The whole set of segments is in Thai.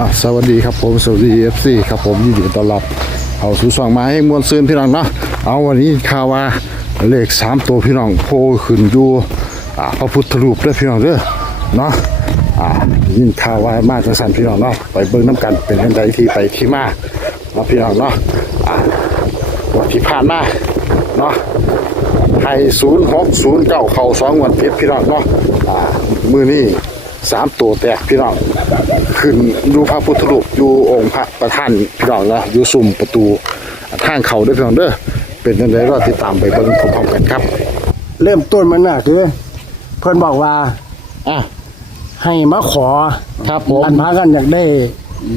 อะสวัสดีครับผมสวัสดีเอฟซีครับผมยินดีต้อนรับเอาสู่สองมาให้มวลซืนพี่น้องเนาะเอาวันนี้ข่าวว่าเลขสามตัวพี่น้องโผล่ขึ้นอยู่อ่าพระพุทธรูปเด้อพี่น้องเด้อเนาะอ่ายินข่าวว่ามาจังสันพี่น้องเนาะไปเบิ่งน้ำกันเป็นยังไงที่ไปที่มาเนาะพี่น้องเนาะอ่าวันที่ผ่านมาเนาะให้ศูนย์หกศูนย์เก้าเข่าสองวันติดพี่น้องเนาะอ่ามือนี้ามตัวแตกพี่น้องขึ้นดูพระพุทธรูปอยู่องค์พระประธานพี่น้องเนาะอยู่สุ่มประตูทางเขาเด้วยพี่น้องเด้อเป็นยังไงก็ติดตามไปเบิ่งพร้อมๆกันครับ เริ่มต้นมันน่ะคือเพิ่นบอกว่าอะให้มาขอครับผมอันพากันอยากได้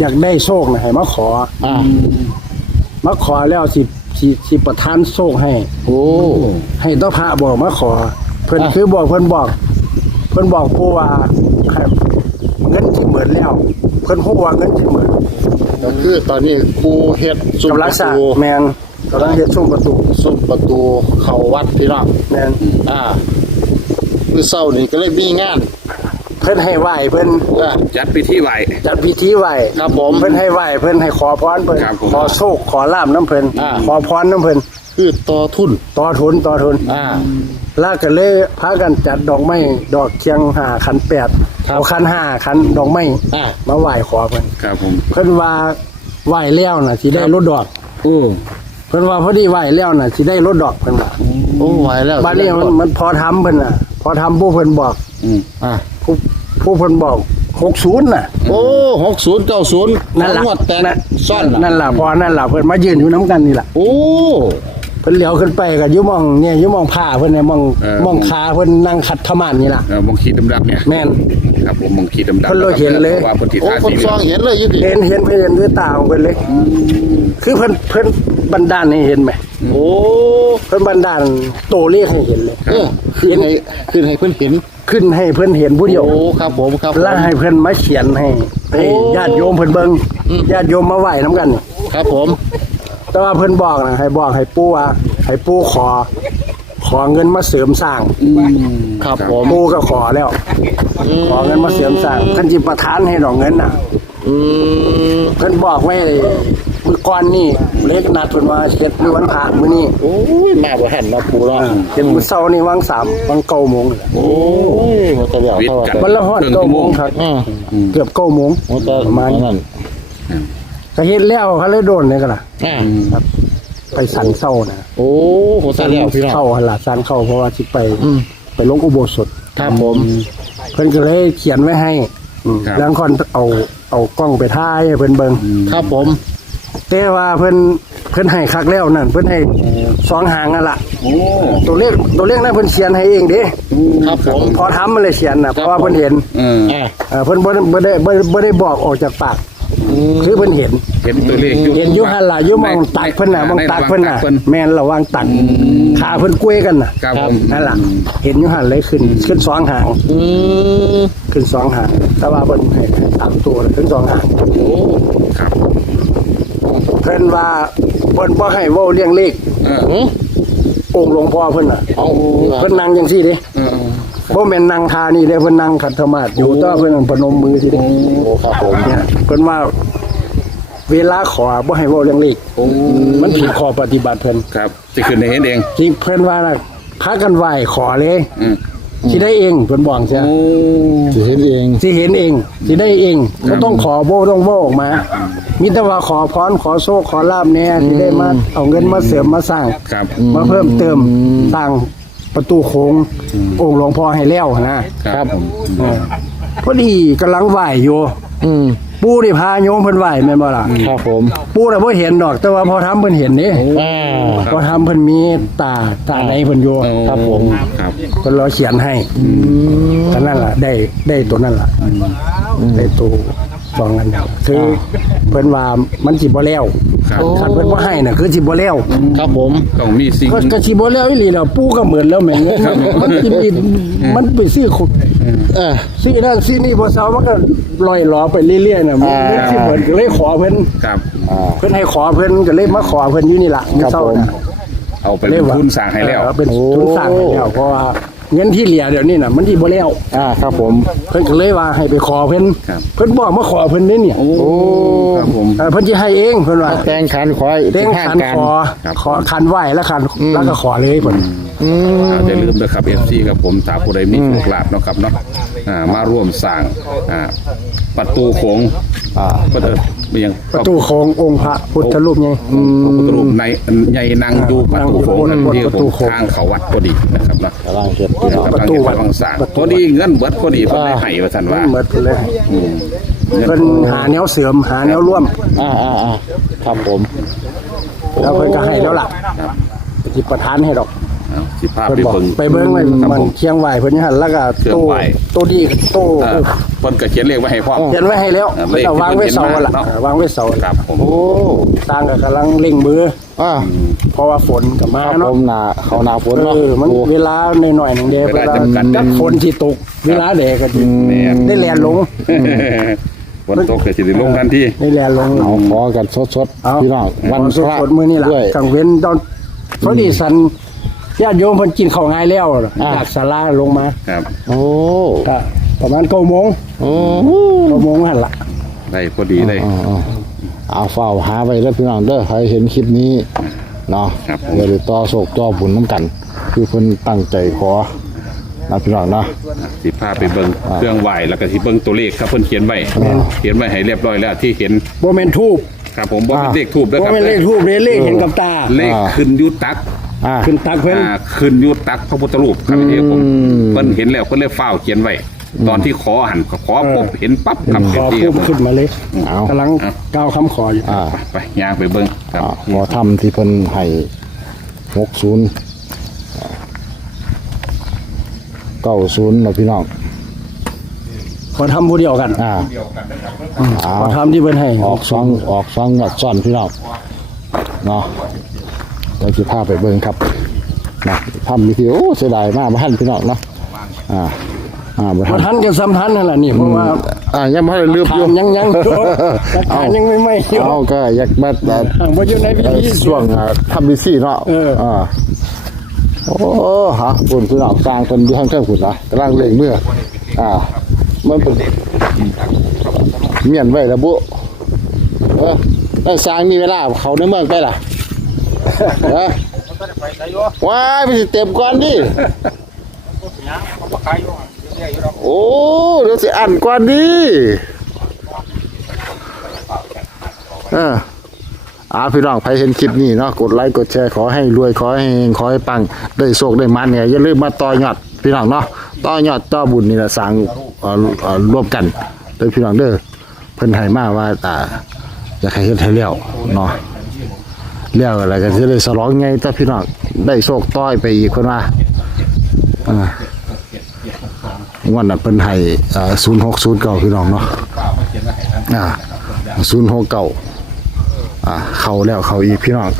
อยากได้โชคนะให้มาขออะมาขอแล้วสิสิสิประทานโชคให้ โอ้ให้ต้อพระบอกมาขอ เพิ่นอะคือบอกเพิ่นบอก เพิ่นบอกผู้ว่าให้ เงินสิเหมือนแล้ว เพิ่นฮู้ว่าเงินสิเหมือนก็คือตอนนี้กูเฮ็ดสุ่มกำปลังระสร้างตูแมนกำลังเฮ็ดช่วงประตูสุ่มประตูเข้าวัดพี่น้องแมนอ่ามื้อเช้านี่ก็เลยมีงานเพิ่นให้ไหว้เพิ่นอะจัดพิธีไหว จัดพิธีไหว้ครับผม เพิ่นให้ไหว้เพิ่นให้ขอพรเพิ่นครับผม ขอโชคขอลาบน้ำเพิ่นอ่า ขอพรน้ำเพิ่น คือต่อทุน ต่อทุนต่อทุนอ่า ลากกันเลยพากันจัดดอกไม้ดอกเคียงหาขันแปดครับเอาขันห้าขันดอกไม้อ่า มาไหว้ขอเพิ่นครับผม เพิ่นว่าไหว้แล้วน่ะสิได้รถดอกอือเพิ่นว่าพอดีไหว้แล้วน่ะสิได้รถดอกเพิ่นว่าโอ้ไหวแล้วบัดนี้มันมันพอทำเพิ่นน่ะ พอทำผู้เพิ่นบอกอืมอะผู้ผู้เพิ่นบอก60น่ะ โอ้หกศูนย์เก้าศูนย์นั่นล่ะงวดแต่นั่นซ่อนนั่นล่ะพอนั่นล่ะเพิ่นมายืนอยู่น้ำกันนี่ล่ะโอ้ เพิ่นเหลียวขึ้นไปก็อยู่หมองเนี่ยอยู่หมองผ้าเพิ่นเนี่ยหมองหมองขาเพิ่นนั่งขัดธรรมานนี่ล่ะ เออมองขีดดำๆเนี่ยแม่น ครับผมมองขีดดำๆเพิ่นเลยเห็นเลยพราะว่าเพิ่นติดโอ้ทาคนสีซองเห็นเลยอยี่ดิเห็นเห็นเพิ่นเห็นด้วยตาของเพิ่นเลย คือเพิ่นเพิ่นบันดาลให้เห็นไหมโอ้เพิ่นบันดาลโตเลขให้เห็นเลย เออขึ้นให้ขึ้นให้เพื่อนเห็นขึ้นให้เพิ่นเห็นผู้เดียวโอ้ครับผมครับผม แล้วให้เพิ่นมาเขียนให้ให้โอ้ ญาติโยมเพิ่นเบิ่งญาติโยมมาไหว้น้ำกัน ครับผม แต่ว่าเพิ่นบอกนะให้บอกให้ปู่ว่าให้ปู่ขอ ขอเงินมาเสริมสร้างครับผมปู่ก็ขอแล้ว ขอเงินมาเสริมสร้างเพิ่นสิประทานให้ดอกเงินน่ะอืมเพิ่นบอกไว้มื้อก่อนนี่เลขนัดเพิ่นว่าเฮ็ดมื้อวันพระมื้อนี้โอ้ยมาบ่หันมาปูเนาะเฮ็ดมื้อเช้านี่วังสามวังเก้าโมงนี่แหละโอ้ยมันจะเดี๋ยวเข้ากันวันละฮอดเก้าโมงครับอ่าเกือบเก้าโมงมันจะประมาณนั้น ก็เฮ็ดแล้วเขาเลยโดนเลยก็ล่ะอ่าไปสันเศร้านะโอ้โหซะแล้วพี่น้องเข้าหั่นล่ะสันเข้าเพราะว่าสิไป อืมไปลงอุโบสถครับผม เพิ่นก็เลยเขียนไว้ให้อืมแล้วคนเอาเอากล้องไปถ่ายให้เพิ่นเบิ่งครับผม แต่ว่าเพิ่นเพิ่นให้คักแล้วนั่นเพิ่นให้สองหางนั่นล่ะ โอ้ ตัวเลขตัวเลขนั้นเพิ่นเขียนให้เองเด้ครับผม พอทำมันเลยเขียนน่ะเพราะว่าเพิ่นเห็น เอออ่า เอ่อเพิ่นบ่ได้บ่ได้บ่ได้บ่ได้บอกออกจากปาก คือเพิ่นเห็น เห็นตัวเลขเห็นอยู่หันล่ะอยู่หมองตักเพิ่นน่ะหมองตักเพิ่นน่ะแม่นระวังตักขาเพิ่นกล้วยกันน่ะครับผมนั่นล่ะเห็นอยู่หันเลยขึ้นขึ้นสองหางอืมขึ้นสองหางแต่ว่าเพิ่นให้ตามตัวเลยขึ้นสองหางโอ้ครับเพิ่นว่าเพิ่นบ่ให้เว้าเรื่องเลขเออหือองค์หลวงพ่อเพิ่นน่ะเอาเพิ่นนั่งจังซี่เด้เออ บ่แม่นนั่งทานี่เด้เพิ่นนั่งขัดสมาธิอยู่แตว่าเพิ่นพนมมือซี่เด้โอ้ครับผมเนี่ยเพิ่นว่าเวลาขอบ่ให้เว้าเรื่องเลขโอ้มันผิดข้อปฏิบัติเพิ่นครับจะขึ้นในเห็นเอง ที่เพิ่นว่าน่ะพากันไหว้ขอเลยอืมสิได้เองเพิ่นบอกใช่โอ้สิเห็นเองสิเห็นเองสิได้เองบ่ต้องขอบ่ต้องเว้าออกมามีแต่ว่าขอพรขอโชคขอลาบแน่สิได้มาเอาเงินมาเสริมมาสร้าง ครับมาเพิ่มเติมสร้าง ประตูโค้งองค์หลวงพ่อให้แล้วนะครับผมเออพอดีกำลังไหว้อยู่อืมปู่ได้พาโยมเพิ่นไหว้แม่นบ่ล่ะครับผมปู่น่ะบ่เห็นดอกแต่ว่าพอทำเพิ่นเห็นนี่อ่า พอทำเพิ่นมีตาตาในเพิ่นอยู่โอ้ครับผม ครับ เพิ่นรอเขียนให้ก็นั่นล่ะได้ได้ตัวนั่นล่ะได้ตัว สองอันนั้นคือเพิ่นว่ามันสิบ่แล้วครับ คันเพิ่นบ่ให้น่ะคือสิบ่แล้วครับผม ต้องมีสิ่ง ก็ก็สิบ่แล้วอีหลีแล้วปู่ก็เหมือนแล้วแม่งมันสิมีมันไปซื้อขุดเออซีนั่นซีนี่พอเช้ามันก็ลอยล้อไปเรื่อยๆน่ะมันอ่ามั นสิเหมือนก็เลยขอเพิ่นครับ อ่า เพิ่นให้ขอเพิ่นก็เลยมาขอเพิ่นอยู่นี่ล่ะมื้อเช้าน่ะเอาไปเป็นทุนสร้างให้แล้ว เออเป็นทุนสร้างให้แล้วเพราะว่า เงินที่เหลือเดี๋ยวนี้น่ะมันที่บ่แล้วอ่าครับผม เพิ่นก็เลยว่าให้ไปขอเพิ่นครับ เพิ่นบอกมาขอเพิ่นเด้เนี่ยโอ้ครับผม เออเพิ่นสิให้เองเพิ่นว่าแต่งขันควายเด้งห้าขันการขอครับ ขอขันไหวแล้วขันแล้วก็ขอเลยเพิ่น อืมอาอย่าลืมนะครับ FC ครับผมถ้าผู้ใดมีโชคลาภเนาะครับเนาะอ่ามาร่วมสร้างอ่าประตูโขงอ่าก็เออไม่ยังประตูโค้งองค์พระพุทธรูปไง พระพุทธรูปในใหญ่นั่งอยู่ประตูโขงนั่นนั่งอยู่ที่ประผตูมโค้งทางเขาวัดพอดีนะครับ เนาะกำลังเฮ็ดพี่น้องกำลังจะฟังสร้างพอดีเงินเบิดพอดีเพิ่นได้ให้ว่าซั่นว่าหมดเลยอืมเงินเพิ่นหาแนวเสริมหาแนวร่วมอ่าอ่าอ่าครับผมแล้วเพิ่นก็ให้แล้วล่ะครับจิประทานให้ดอก เอาสิพาเพิ่นไปบอกเบิ่ง ไปเบิ่งไว้ครับมันผมเคียงไหวเพิ่นอยู่หั่นแล้วก็เครื่องตู้ไหว้ ตู้ดีตู้เออเพิ่นก็เขียนเลขไว้ให้พร้อม เขียนไว้ให้แล้วเออเลขที่เอาวางไว้เสาเพิ่นเขียนมาล่ะเนาะเออวางไว้เสาครับผม โอ้สร้างก็กำลังเร่งมือ อ่าเพราะว่าฝนก็มาครับผเนาะมหนาเขาหนาฝนเนาะเออมันโอ้เวลาหน่อยๆหนึงเด้เวเวลาลาจำกัดจักฝนที่ตก เวลาแดดก็สิแม่นได้แลนลงฝนตกก็สิได้ลงทันที ได้แลนลง เอาขอกันสดเอาๆพี่น้องวันขอพระสดๆมื้อนี้ล่ะด้วยกลางเว้นตอนพอดีสัน ญาติโยมเพิ่นกินข้าวง่ายแล้วอ่า จากศาลาลงมาครับ โอ้ก็ประมาณ9โมงโอ้9โมงหั่นล่ะได้พอดีเลยอ่าอ่าเอาเฝ้าหาไปเด้อพี่น้องเด้อใครเห็นคลิปนี้เนาะครับผมเดี๋ยวได้ต่อโศกต่อบุญน้ำกัน คือเพิ่นตั้งใจขอนะพี่น้องเนาะ สิพาไปเบิ่งเครื่องไหวแล้วก็สิเบิ่งตัวเลขครับเพิ่นเขียนไว้เขียนไว้ให้เรียบร้อยแล้วที่เห็นบ่แม่นทูบครับผมบ่เป็นเลขทูบด้วยบ่ครับแม่นเลขทูบเลขเห็นกับตา เลขขึ้นอยุตัก อ่าขึ้นตักเพิ่น อ่าขึ้นอยุตักพระพุทธรูปครับพี่ผมอืม เพิ่นเห็นแล้วเพิ่นเลยฟ้าวเขียนไว้ ตอนที่ขอหันขอปุ๊บเห็นปั๊บครับขอที่พูดขึ้นมาเลยเอา กำลังก้าวคำขออยู่อ่าไปย่างไปเบิ่งครับอ่าขอทำที่เพิ่นให้หกศูนย์เก้าศูนย์นะพี่น้องขอทำผู้เดียวกันอ่าเอาขอทำที่เพิ่นให้ออกซองออกซองงัดซ่อนพี่น้องเนาะ เดี๋ยวจะพาไปเบิ่งครับนะทำวิธีโอ้เสียดายมากบ้านพี่น้องเนาะอ่าอ่าบ้าบ่นทันกันซ้ำทันนั่นล่ะนี่เพราะว่าอ่ายังไม่ได้ลืมทาอยู่ นยังยังทานยังไม่ไหม่อยู่ เอาก็อยากมาแต่ห่างบ่อยู่ในพิเอ่อธีช่วงอ่าทำดิซี่เนาะเอออ่อ่าโอ้ฮะคุณพี่น้องสร้างคนที่ข้างเท่าคุณนะกำลังเล่งเมื่อ อ่า มันเป็นเมียนไว้ระบุเออแล้วสร้างมีเวลาเขาในเมืองไปล่ะ เออว้ายไปสิเต็มก่อนดิโอ้เดี๋ยวสิอ่านก่อนดิเอออาพี่น้องใครเห็นคลิปนี้เนาะกดไลค์กดแชร์ขอให้รวยขอให้เฮงขอให้ปังได้โชคได้มันเนี่ยอย่าลืมมาต่อยอดพี่น้องเนาะต่อยอดต่อบุญนี่แหละสร้างเอ่อเอ่อร่วมกันเด้อพี่น้องเด้อเพิ่นให้มาว่าอ่าอยากให้เฮ็ดให้แล้วเนาะ แล้วอะไรก็จะได้สลองไงถ้าพี่น้องได้โชคต่อยไปอีกเพิ่นว่าอ่าวันนั้นเพิ่นให้อ่า0609พี่น้องเนาะอ่า069อ่าเขาแล้วเขาอีกพี่น้อง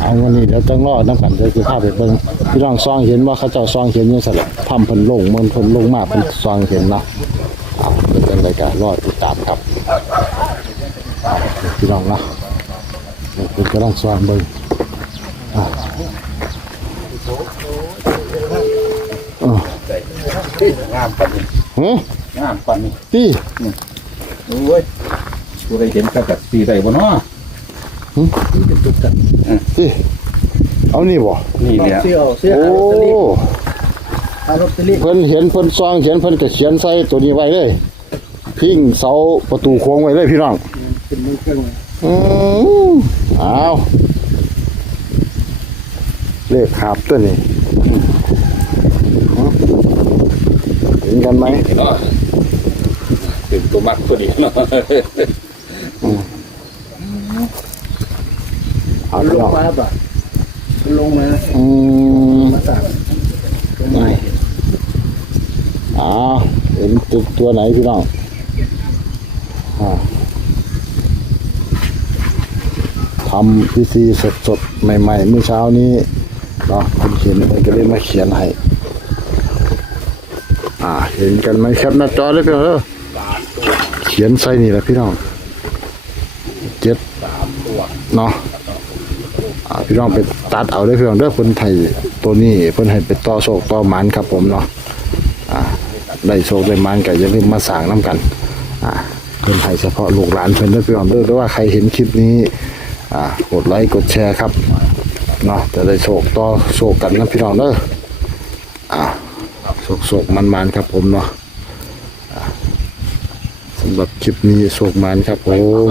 เอาวันนี้เดี๋ยวต้องรอน้ำกันเดี๋ยวคือภาพไปเบิ่งพี่น้องซองเห็นว่าเขาเจ้าซองเห็นยังสลับทำเพิ่นลงมันเพิ่นลงมากเพิ่นซองเห็นเนาะเอาเป็นจังไดก็รอติดตามครับ พี่น้องเนาะเดี๋ยวเพิ่นกำลังซองเบิ่งอ่าอ่างามปันนี่ฮะงามปันนี่ตี้โอ้ยผู้ใดเห็นก็กัดสีได้บ่เนาะตี้เอานี่บ่นี่เนี่ยเสื้อเสื้อโอ้ลอตเตอรี่เพิ่นเห็นเพิ่นซองเขียนเพิ่นก็เขียนใส่ตัวนี้ไว้เลย พิงเสาประตูโค้งไว้เลยพี่น้อง เป็นมือเครื่องอืมเอาเลขขาบตัวนี้เห็นกันไหมเนาะเป็นตัวมักพอดีเนาะเอาลพี่งน้องมาบ่ลงมาอืมมาสั่งเอาเห็นตัวตัวไหนพี่น้องอ่า ทำพิธีสดๆใหม่ ๆ เมื่อเช้านี้เนาะผมเขียนมันก็เลยมาเขียนให้อ่า เห็นกันไหมครับหน้าจอเลยพี่องเขียนใส่นี่แหละพี่น้องเจ็ดเนาะอ่าพี่น้องไปตัดเอาได้อพี่องเด้อเพิ่นไทยตัวนี้เพิ่นให้ไปต่อโศกต่อหมันครับผมเนาะอ่าได้โศกได้หมันก็อย่าลืมมาสร้างน้กันอ่าเพิ่นให้เฉพาะลูกหลานเพิ่นเด้อพี่น้องเด้อหรือว่าใครเห็นคลิปนี้ อ่ากดไลค์กดแชร์ครับเนาะจะได้โศกต่อโศกกันนะพี่น้องเนออ่าโศกโศกมันมันๆครับผมเนาะสำหรับคลิปนี้โศกมันครับผม